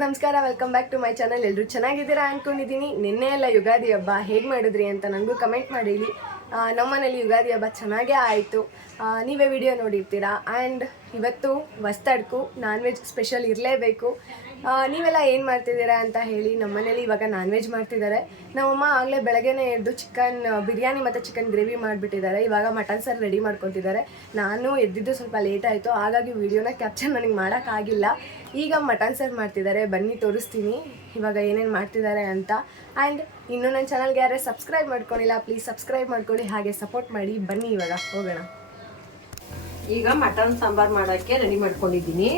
ನಮಸ್ಕಾರ. Welcome back to my channel ಎಲ್ಲರೂ ಚೆನ್ನಾಗಿದ್ದೀರಾ ಅಂದ್ಕೊಂಡಿದ್ದೀನಿ ನಿನ್ನೆ ಎಲ್ಲ ಯುಗಾದಿ ಹಬ್ಬ ಹೇಗೆ ಮಾಡಿದ್ರಿ ಅಂತ ನನಗೂ ಕಮೆಂಟ್ ಮಾಡಿ ನಮ್ಮ ಮನೇಲಿ ಯುಗಾದಿ ಹಬ್ಬ ಚೆನ್ನಾಗೇ ಆಯಿತು. ನೀವೇ ವಿಡಿಯೋ ನೋಡಿರ್ತೀರಾ? ಆ್ಯಂಡ್ ಇವತ್ತು ವಸ್ತಡ್ಕು ನಾನ್ ವೆಜ್ ಸ್ಪೆಷಲ್ ಇರಲೇಬೇಕು. ನೀವೆಲ್ಲ ಏನು ಮಾಡ್ತಿದ್ದೀರಾ ಅಂತ ಹೇಳಿ ನಮ್ಮ ಮನೇಲಿ ಇವಾಗ ನಾನ್ ವೆಜ್ ಮಾಡ್ತಿದ್ದಾರೆ. ನಮ್ಮಮ್ಮ ಆಗಲೇ ಬೆಳಗ್ಗೆನೇ ಎದ್ದು ಚಿಕನ್ ಬಿರಿಯಾನಿ ಮತ್ತು ಚಿಕನ್ ಗ್ರೇವಿ ಮಾಡಿಬಿಟ್ಟಿದ್ದಾರೆ. ಇವಾಗ ಮಟನ್ ಸರ್ ರೆಡಿ ಮಾಡ್ಕೊತಿದ್ದಾರೆ. ನಾನು ಎದ್ದಿದ್ದು ಸ್ವಲ್ಪ ಲೇಟ್ ಆಯಿತು, ಹಾಗಾಗಿ ವಿಡಿಯೋನ ಕ್ಯಾಪ್ಚರ್ ನನಗೆ ಮಾಡೋಕ್ಕಾಗಿಲ್ಲ ಈಗ ಮಟನ್ ಸರ್ ಮಾಡ್ತಿದ್ದಾರೆ, ಬನ್ನಿ ತೋರಿಸ್ತೀನಿ ಇವಾಗ ಏನೇನು ಮಾಡ್ತಿದ್ದಾರೆ ಅಂತ. ಆ್ಯಂಡ್ ಇನ್ನೂ ನನ್ನ ಚಾನಲ್ಗೆ ಯಾರೇ ಸಬ್ಸ್ಕ್ರೈಬ್ ಮಾಡ್ಕೊಂಡಿಲ್ಲ ಪ್ಲೀಸ್ ಸಬ್ಸ್ಕ್ರೈಬ್ ಮಾಡ್ಕೊಳ್ಳಿ, ಹಾಗೆ ಸಪೋರ್ಟ್ ಮಾಡಿ, ಬನ್ನಿ ಇವಾಗ, ಹೋಗೋಣ. ಈಗ ಮಟನ್ ಸಾಂಬಾರು ಮಾಡೋಕ್ಕೆ ರೆಡಿ ಮಾಡ್ಕೊಂಡಿದ್ದೀನಿ.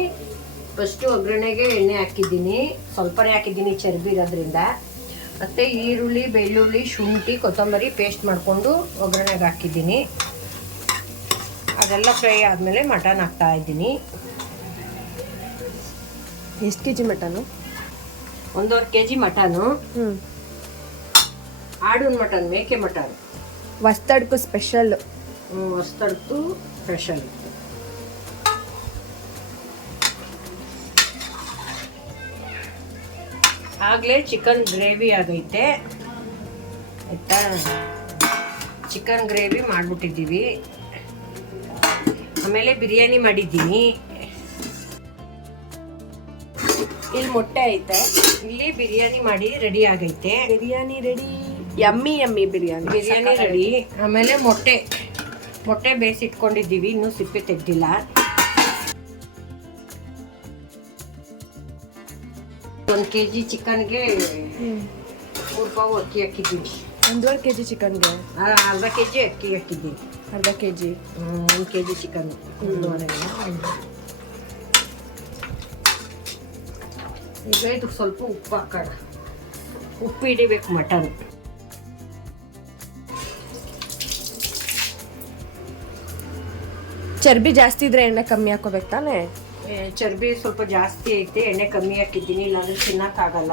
ಫಸ್ಟು ಒಗ್ಗರಣೆಗೆ ಎಣ್ಣೆ ಹಾಕಿದ್ದೀನಿ. ಸ್ವಲ್ಪನೇ ಹಾಕಿದ್ದೀನಿ ಚರ್ಬಿ ಇರೋದ್ರಿಂದ. ಮತ್ತು ಈರುಳ್ಳಿ ಬೆಳ್ಳುಳ್ಳಿ ಶುಂಠಿ ಕೊತ್ತಂಬರಿ ಪೇಸ್ಟ್ ಮಾಡಿಕೊಂಡು ಒಗ್ಗರಣೆಗೆ ಹಾಕಿದ್ದೀನಿ. ಅದೆಲ್ಲ ಫ್ರೈ ಆದಮೇಲೆ ಮಟನ್ ಹಾಕ್ತಾ ಇದ್ದೀನಿ. ಎಷ್ಟು ಕೆ ಜಿ ಮಟನು ಒಂದೂವರೆ ಕೆ ಜಿ ಮಟನು ಹ್ಞೂ ಆಡಿನ ಮಟನ್ ಮೇಕೆ ಮಟನ್ ಹೊಸ್ತಡ್ಕು ಸ್ಪೆಷಲ್ ಹೊಸ್ತಡ್ಕು ಸ್ಪೆಷಲ್ ಆಗಲೇ ಚಿಕನ್ ಗ್ರೇವಿ ಆಗೈತೆ. ಆಯಿತಾ? ಚಿಕನ್ ಗ್ರೇವಿ ಮಾಡಿಬಿಟ್ಟಿದ್ದೀವಿ. ಆಮೇಲೆ ಬಿರಿಯಾನಿ ಮಾಡಿದ್ದೀನಿ. ಇಲ್ಲಿ ಮೊಟ್ಟೆ ಐತೆ. ಇಲ್ಲಿ ಬಿರಿಯಾನಿ ಮಾಡಿ ರೆಡಿ ಆಗೈತೆ. Biryani ready yummy yummy biryani. Biryani ready ಆಮೇಲೆ ಮೊಟ್ಟೆ. ಮೊಟ್ಟೆ ಬೇಯಿಸಿಟ್ಕೊಂಡಿದ್ದೀವಿ. ಇನ್ನೂ ಸಿಪ್ಪೆ ತೆಗ್ದಿಲ್ಲ. ಒಂದು ಕೆ ಜಿ ಚಿಕನ್ಗೆ ಮೂರು ಪಾವು ಅಕ್ಕಿ ಹಾಕಿದ್ದೀವಿ ಒಂದೂವರೆ ಕೆ ಜಿ ಚಿಕನ್ಗೆ ಆ, ಅರ್ಧ ಕೆ ಜಿ ಅಕ್ಕಿ ಹಾಕಿದ್ದೀವಿ ಅರ್ಧ ಕೆ ಜಿ ಒಂದು ಕೆ ಜಿ ಚಿಕನ್ ಈಗ ಇದಕ್ಕೆ ಸ್ವಲ್ಪ ಉಪ್ಪು ಹಾಕೋಣ ಉಪ್ಪು ಹಿಡಿಬೇಕು ಮಟನ್ ಚರ್ಬಿ ಜಾಸ್ತಿ ಇದ್ರೆ ಎಣ್ಣೆ ಕಮ್ಮಿ ಹಾಕೋಬೇಕು ತಾನೇ ಏ, ಚರ್ಬಿ ಸ್ವಲ್ಪ ಜಾಸ್ತಿ ಐತೆ ಎಣ್ಣೆ ಕಮ್ಮಿ ಹಾಕಿದ್ದೀನಿ ಇಲ್ಲಾಂದ್ರೆ ತಿನ್ನಕ್ಕಾಗಲ್ಲ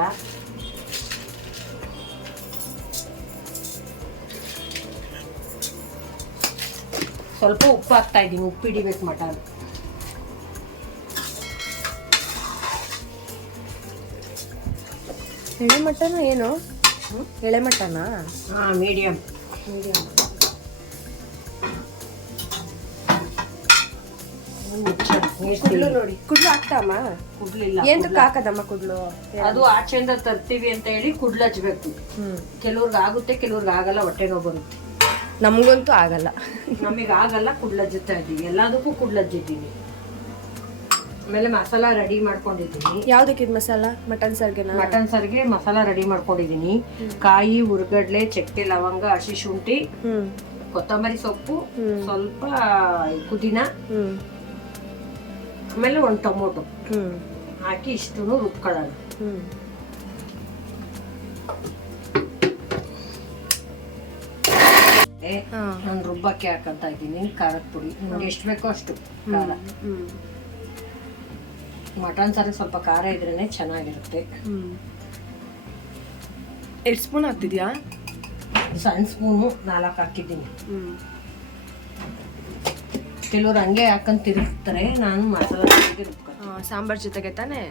ಸ್ವಲ್ಪ ಉಪ್ಪು ಹಾಕ್ತಾ ಇದ್ದೀನಿ ಉಪ್ಪು ಹಿಡಿಬೇಕು ಮಟನ್. ಎಳೆ ಮಟನ್ ಏನು? ಎಳೆ ಮಟನಾ? ಹಾಂ ಮೀಡಿಯಮ್ ಮೀಡಿಯಮ್ ಕುಡ್ಲು ನೋಡಿ. ಕುಡ್ಲು ಹಾಕ್ತಾಮ ಕುಡ್ಲಿಲ್ಲ ಏಂತಕ್ಕೆ ಹಾಕದಮ್ಮ ಕುಡ್ಲು? ಅದು ಆಚೆಯಿಂದ ತರ್ತೀವಿ ಅಂತ ಹೇಳಿ ಕುಡ್ಲು ಹಚ್ಬೇಕು. ಕೆಲವ್ರಿಗೆ ಆಗುತ್ತೆ ಕೆಲವ್ರಿಗೆ ಆಗಲ್ಲ ಹೊಟ್ಟೆ ನೋವು ಬರುತ್ತೆ. ನಮಗಂತೂ ಆಗಲ್ಲ. ನಮಗೆ ಆಗಲ್ಲ ಕುಡ್ಲಜ್ಜುತ್ತಾ ಇದ್ದೀವಿ. ಎಲ್ಲದಕ್ಕೂ ಕುಡ್ಲಜ್ಜಿದ್ದೀನಿ ಆಮೇಲೆ ಮಸಾಲ ರೆಡಿ ಮಾಡ್ಕೊಂಡಿದ್ದೀನಿ. ಯಾವ್ದಕ್ಕೆ ಇದು ಮಸಾಲ? ಮಟನ್ ಸರ್ಗೆ ಮಟನ್ ಸರ್ಗೆ ಮಸಾಲ ರೆಡಿ ಮಾಡ್ಕೊಂಡಿದ್ದೀನಿ. ಕಾಯಿ ಉರ್ಗಡ್ಲೆ ಚಕ್ಕೆ ಲವಂಗ ಹಸಿ ಶುಂಠಿ ಕೊತ್ತಂಬರಿ ಸೊಪ್ಪು. ಸ್ವಲ್ಪ ಪುದೀನ ಆಮೇಲೆ ಒಂದು ಟೊಮೊಟೊ. ಹಾಕಿ ಇಷ್ಟು ರುಬ್ಕೊಳ್ಳೋಣ. ನಾನು ರುಬ್ಬಕ್ಕೆ ಹಾಕಂತ ಇದ್ದೀನಿ ಖಾರದ ಪುಡಿ. ನಿಮ್ಗೆ ಎಷ್ಟು ಬೇಕೋ ಅಷ್ಟು ಖಾರ. ಮಟನ್ ಸಾರಿ ಸ್ವಲ್ಪ ಖಾರ ಇದ್ರೇ ಚೆನ್ನಾಗಿರುತ್ತೆ. ಎಷ್ಟು ಸ್ಪೂನ್ ಹಾಕ್ತಿದ್ಯಾ? ಸಣ್ಣ ಸ್ಪೂನು ನಾಲ್ಕು ಹಾಕಿದ್ದೀನಿ. ಕೆಲವ್ರು ಹಂಗೆ ಹಾಕೊಂಡು ತಿರುಗ್ತಾರೆ. ನಾನು ಮಸಾಲ ಸಾಂಬಾರ್ ಜೊತೆಗೆ ತಾನೇ?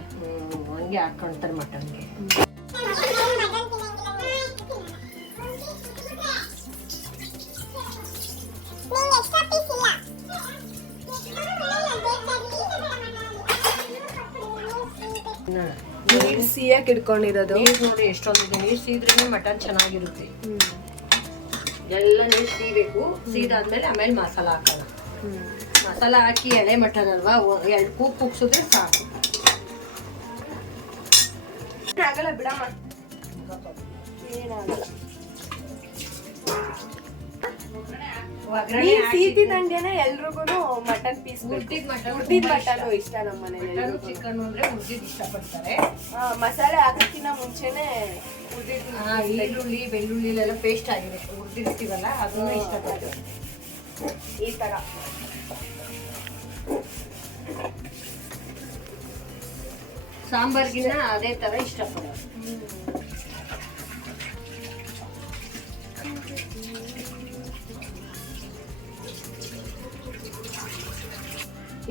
ಹಂಗೆ ಹಾಕೊಂತಾರೆ ಮಟನ್ಗೆ. ನೀರು ಸಿಹಿಯಾಗಿ ಇಟ್ಕೊಂಡಿರೋದು ನೀರು ನೋಡಿ ಎಷ್ಟೊಂದಿದೆ. ನೀರ್ ಸೀದ್ರೆ ಮಟನ್ ಚೆನ್ನಾಗಿರುತ್ತೆ. ಎಲ್ಲ ನೀರು ಸೀಬೇಕು ಸೀದಾದ್ಮೇಲೆ ಆಮೇಲೆ ಮಸಾಲ ಹಾಕೋಣ. ಮಸಾಲ ಹಾಕಿ ಎಳೆ ಮಟನ್ ಅಲ್ವಾ? ಎರಡು ಕೂಗ್ ಕುಗ್ಸಿದ್ರೆ ಸಾಕು. ಆಗಲ್ಲ ಬಿಡಮ್ಮ ಏನಾಗಲ್ಲ. ಸೀತಿದಂಗೆನೆ ಎಲ್ರಿಗೂ ಮಟನ್ ಪೀಸ್ ಹುರ್ದಿದ್ ಮಟನ್ ಹುರ್ದಿದ್ ಮಟನ್ ಇಷ್ಟ. ನಮ್ಮ ಮನೇಲಿ ಚಿಕನ್ ಅಂದ್ರೆ ಹುರ್ದಿದ್ ಇಷ್ಟಪಡ್ತಾರೆ. ಮಸಾಲೆ ಹಾಕೋಕ್ಕಿಂತ ಮುಂಚೆನೆ ಹುರ್ದಿದ್ ಆ, ಈರುಳ್ಳಿ ಬೆಳ್ಳುಳ್ಳಿ ಪೇಸ್ಟ್ ಆಗಿದೆ. ಉದ್ದಿರ್ತೀವಲ್ಲ ಅದನ್ನ ಇಷ್ಟಪಡ್ತಾರೆ ಈ ತರ. ಸಾಂಬಾರ್ಗಿನ ಅದೇ ತರ ಇಷ್ಟಪಡೋದು.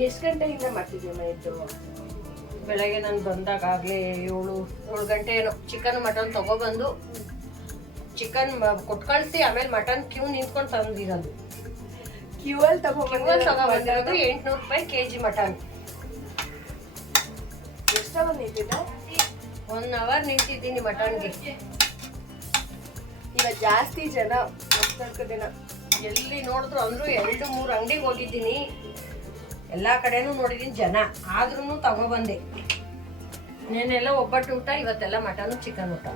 ಎಷ್ಟು ಗಂಟೆಯಿಂದ ಮಾಡ್ತಿದ್ದೀವಿ ಇದು ಬೆಳಗ್ಗೆ ನಾನು ಬಂದಾಗ ಆಗಲೇ ಏಳು ಏಳು ಗಂಟೆ ಏನೋ. ಚಿಕನ್, ಮಟನ್ ತಗೊಬಂದು, ಚಿಕನ್ ಕೊಟ್ಟು ಕಳಿಸಿ ಆಮೇಲೆ ಮಟನ್ ಕ್ಯೂ ನಿಂತ್ಕೊಂಡು ತಂದಿರೋದು. ಕ್ಯೂ ಅಲ್ಲಿ ಕ್ಯೂವಲ್ಲಿ ತಗೊಬಂದಿರೋದು ತಗೊಂಡ್ಬಂದಿರೋದು ಎಂಟ್ನೂರು ರೂಪಾಯಿ ಕೆ ಜಿ ಮಟನ್ ಎಷ್ಟೊಂದು ನಿಂತಿದ್ದ ಒನ್ ಅವರ್ ನಿಂತಿದ್ದೀನಿ ಮಟನ್ಗೆ. ಇವತ್ತು ಜಾಸ್ತಿ ಜನ ದಿನ ಎಲ್ಲಿ ನೋಡಿದ್ರು ಅಂದ್ರು ಎರಡು ಮೂರು ಅಂಗಡಿಗೆ ಹೋಗಿದ್ದೀನಿ. ಎಲ್ಲ ಕಡೆನೂ ನೋಡಿದ್ದೀನಿ ಜನ. ಆದ್ರೂ ತಗೊಬಂದೆ. ನೆನ್ನೆಲ್ಲ ಒಬ್ಬಟ್ಟು ಊಟ ಇವತ್ತೆಲ್ಲ ಮಟನ್ ಚಿಕನ್ ಊಟ.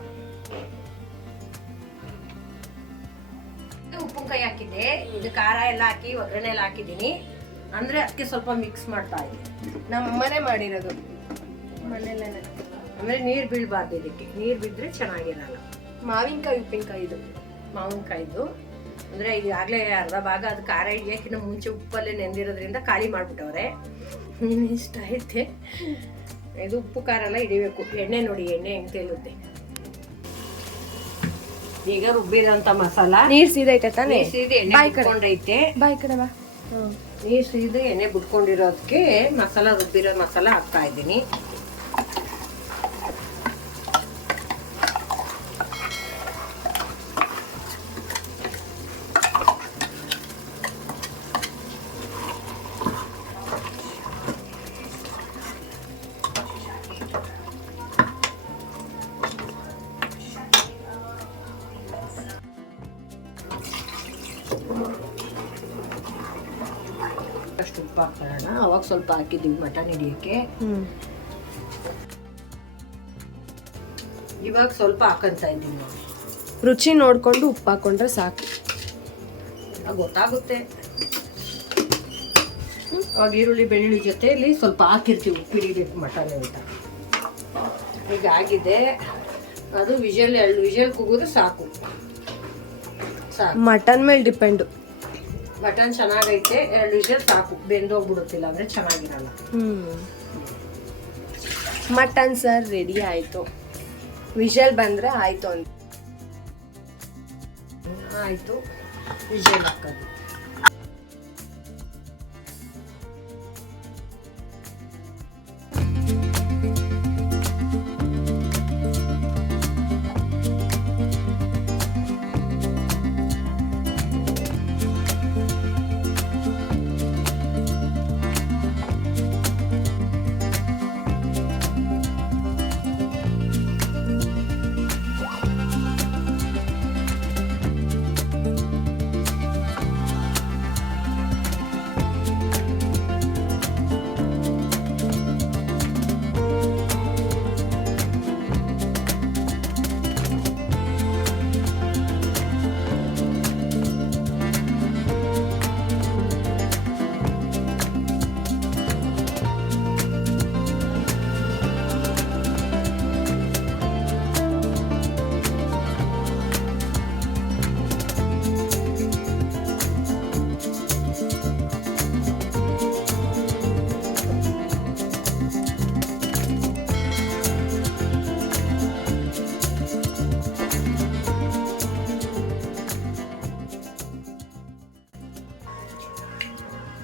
ಉಪ್ಪಿನಕಾಯಿ ಹಾಕಿದ್ದೆ. ಇದು ಖಾರ ಎಲ್ಲ ಹಾಕಿ, ಒಗ್ಗರಣೆ ಎಲ್ಲ ಹಾಕಿದ್ದೀನಿ. ಅಂದ್ರೆ ಅದಕ್ಕೆ ಸ್ವಲ್ಪ ಮಿಕ್ಸ್ ಮಾಡ್ತಾ ಇದ್ದೀನಿ. ನಮ್ಮ ಅಮ್ಮನೇ ಮಾಡಿರೋದು. ಮನೇಲೇನೆ ಆಮೇಲೆ ನೀರು ಬೀಳಬಾರ್ದು ಇದಕ್ಕೆ. ನೀರು ಬಿದ್ದರೆ ಚೆನ್ನಾಗಿರಲ್ಲ. ಮಾವಿನಕಾಯಿ, ಉಪ್ಪಿನಕಾಯಿ ಇದು. ಮಾವಿನಕಾಯಿದು. ಅಂದರೆ ಈಗಾಗಲೇ ಅರ್ಧ ಭಾಗ ಅದು ಖಾರ ಹಿಡಿಯೋಕ್ಕಿಂತ ಮುಂಚೆ ಉಪ್ಪಲ್ಲೇ ನೆಂದಿರೋದ್ರಿಂದ ಖಾಲಿ ಮಾಡಿಬಿಟ್ಟವ್ರೆ. ಇಷ್ಟ ಐತೆ. ಇದು ಉಪ್ಪು ಖಾರ ಎಲ್ಲ ಹಿಡಿಬೇಕು. ಎಣ್ಣೆ ನೋಡಿ, ಎಣ್ಣೆ ಹೆಂಗೆ ತೇಲುತ್ತೆ. ಈಗ ರುಬ್ಬಿರೋಂಥ ಮಸಾಲ. ನೀರ್ ಸೀದೈತೆ ತಾನೇ? ನೀರ್ ಸೀದು ಎಣ್ಣೆ ಬಾಯ್ ಕಡೆ. ಬಿಟ್ಕೊಂಡೈತೆ. ಬಾಯ್ ಕಡೆ ಬಾ. ನೀರ್ ಸೀದು ಎಣ್ಣೆ ಬಿಟ್ಕೊಂಡಿರೋದಕ್ಕೆ ಮಸಾಲ ರುಬ್ಬಿರೋ ಮಸಾಲ ಹಾಕ್ತಾ ಇದ್ದೀನಿ. ಉಪ್ಪು ಹಾಕ್ಕೊಳ್ಳೋಣ ಅವಾಗ ಸ್ವಲ್ಪ ಹಾಕಿದ್ದೀವಿ ಮಟನ್ ಹಿಡಿಯೋಕ್ಕೆ. ಇವಾಗ ಸ್ವಲ್ಪ ಹಾಕಂತ ಇದ್ದೀನಿ ನೋಡಿ. ರುಚಿ ನೋಡಿಕೊಂಡು ಉಪ್ಪು ಹಾಕೊಂಡ್ರೆ ಸಾಕು. ಗೊತ್ತಾಗುತ್ತೆ. ಅವಾಗ ಈರುಳ್ಳಿ ಬೆಳ್ಳುಳ್ಳಿ ಜೊತೆಯಲ್ಲಿ ಸ್ವಲ್ಪ ಹಾಕಿರ್ತೀವಿ ಉಪ್ಪು ಹಿಡಿಬೇಕು ಮಟನ್ ಅಂತ. ಈಗ ಆಗಿದೆ. ಅದು ವಿಜಲ್ ಎರಡು ವಿಜಲ್ ಕುಗಿದ್ರೆ ಸಾಕು. ಸಾಕು. ಮಟನ್ ಮೇಲೆ ಡಿಪೆಂಡು ಮಟನ್ ಚೆನ್ನಾಗೈತೆ ಎರಡು ವಿಷಲ್ ಸಾಕು. ಬೆಂದೋಗ್ಬಿಡುತ್ತಿಲ್ಲ ಅಂದರೆ ಚೆನ್ನಾಗಿರಲ್ಲ. ಮಟನ್ ಸರ್ ರೆಡಿ ಆಯ್ತು. ವಿಷಲ್ ಬಂದ್ರೆ ಆಯ್ತು ಅಂತ. ಆಯಿತು. ವಿಷಲ್ ಹಾಕೋದು.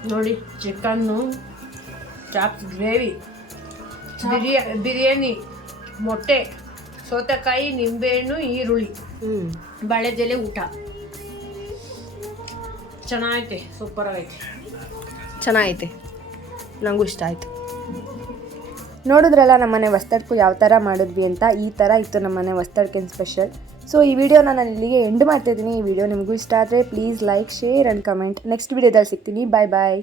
ನೋಡಿ ಚಿಕನ್ನು ಚಾಪ್ಸ್ ಗ್ರೇವಿ ಬಿರಿಯಾ ಬಿರಿಯಾನಿ ಮೊಟ್ಟೆ ಸೌತೆಕಾಯಿ ನಿಂಬೆಹಣ್ಣು ಈರುಳ್ಳಿ ಹ್ಞೂ ಬಾಳೆದೆಲೆ ಊಟ. ಚೆನ್ನಾಗೈತೆ ಸೂಪರ್ ಆಗೈತೆ. ಚೆನ್ನಾಗೈತೆ. ನನಗೂ ಇಷ್ಟ ಆಯಿತು. ನೋಡಿದ್ರಲ್ಲ ನಮ್ಮನೆ ಹೊಸ್ತಡ್ಕು ಯಾವ ಥರ ಮಾಡಿದ್ವಿ ಅಂತ? ಈ ಥರ ಇತ್ತು ನಮ್ಮನೆ ಹೊಸ್ತಡ್ಕಿನ ಸ್ಪೆಷಲ್ ಸೊ ಈ ವಿಡಿಯೋನ ನಾನು ಇಲ್ಲಿಗೆ ಎಂಡ್ ಮಾಡ್ತಿದ್ದೀನಿ ಈ ವಿಡಿಯೋ ನಿಮಗೂ ಇಷ್ಟ ಆದರೆ please like share and comment next ವಿಡಿಯೋದಲ್ಲಿ ಸಿಗ್ತೀನಿ. ಬಾಯ್ ಬಾಯ್